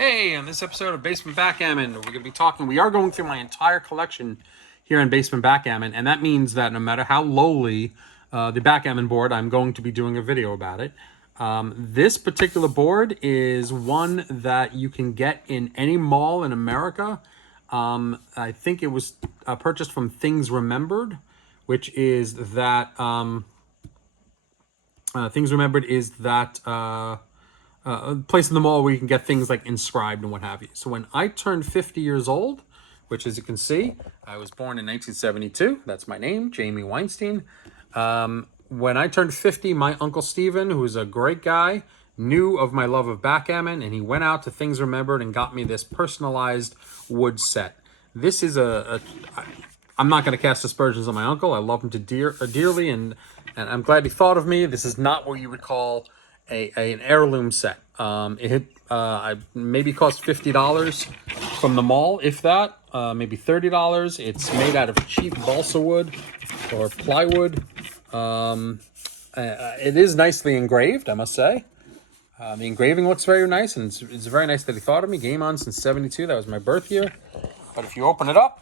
Hey, on this episode of Basement Backgammon, we are going through my entire collection here in Basement Backgammon, and that means that no matter how lowly the backgammon board, I'm going to be doing a video about it. This particular board is one that you can get in any mall in America. I think it was purchased from Things Remembered, which is that a place in the mall where you can get things like inscribed and what have you. So when I turned 50 years old, which as you can see, I was born in 1972. That's my name, Jamie Weinstein. When I turned 50, my Uncle Steven, who is a great guy, knew of my love of backgammon, and he went out to Things Remembered and got me this personalized wood set. This is I'm not going to cast aspersions on my uncle. I love him dearly, and I'm glad he thought of me. This is not what you would call an heirloom set. It maybe cost $50 from the mall, if that, maybe $30. It's made out of cheap balsa wood or plywood. It is nicely engraved, I must say. The engraving looks very nice, and it's very nice that he thought of me. Game on since '72. That was my birth year. But if you open it up,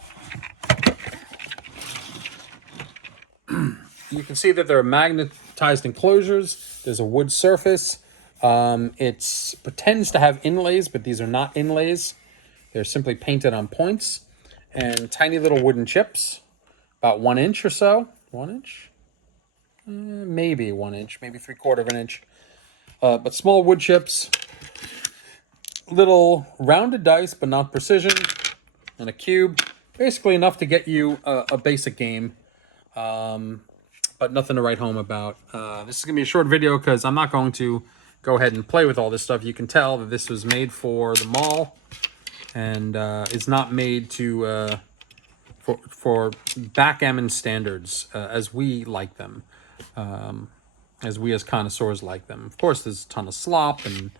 you can see that there are magnetized enclosures. There's a wood surface. It pretends to have inlays, but these are not inlays. They're simply painted on points. And tiny little wooden chips, about 1 inch or so. 1 inch? Maybe 1 inch, maybe 3/4 of an inch. But small wood chips. Little rounded dice, but not precision. And a cube. Basically enough to get you a basic game. But nothing to write home about. This is going to be a short video because I'm not going to go ahead and play with all this stuff. You can tell that this was made for the mall and it's not made to for backgammon standards as we like them, as we as connoisseurs like them. Of course, there's a ton of slop and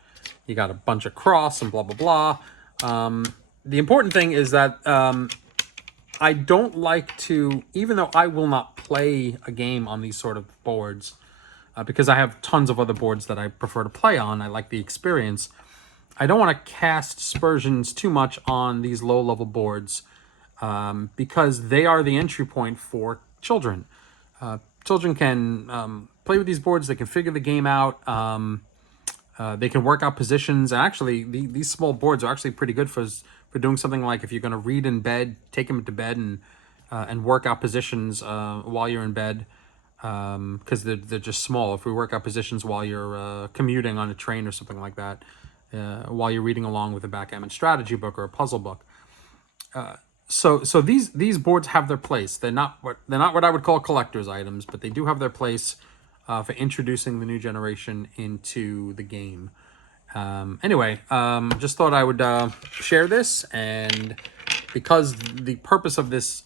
you got a bunch of cross and blah, blah, blah. The important thing is that I don't like to, even though I will not play a game on these sort of boards, because I have tons of other boards that I prefer to play on. I like the experience. I don't want to cast aspersions too much on these low-level boards because they are the entry point for children. Children can play with these boards. They can figure the game out. They can work out positions. And actually, these small boards are actually pretty good for doing something like if you're going to read in bed, take them to bed and work out positions while you're in bed, because they're just small. If we work out positions while you're commuting on a train or something like that, while you're reading along with a backgammon strategy book or a puzzle book. So these boards have their place. They're not what I would call collector's items, but they do have their place for introducing the new generation into the game. Anyway, just thought I would share this, and because the purpose of this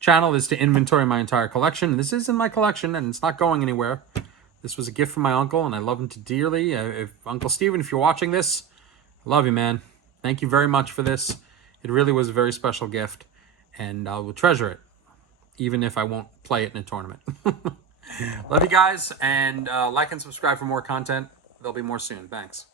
channel is to inventory my entire collection. This is in my collection, and it's not going anywhere. This was a gift from my uncle, and I love him dearly. If Uncle Steven, if you're watching this, I love you, man. Thank you very much for this. It really was a very special gift, and I will treasure it, even if I won't play it in a tournament. Love you guys, and like and subscribe for more content. There'll be more soon. Thanks.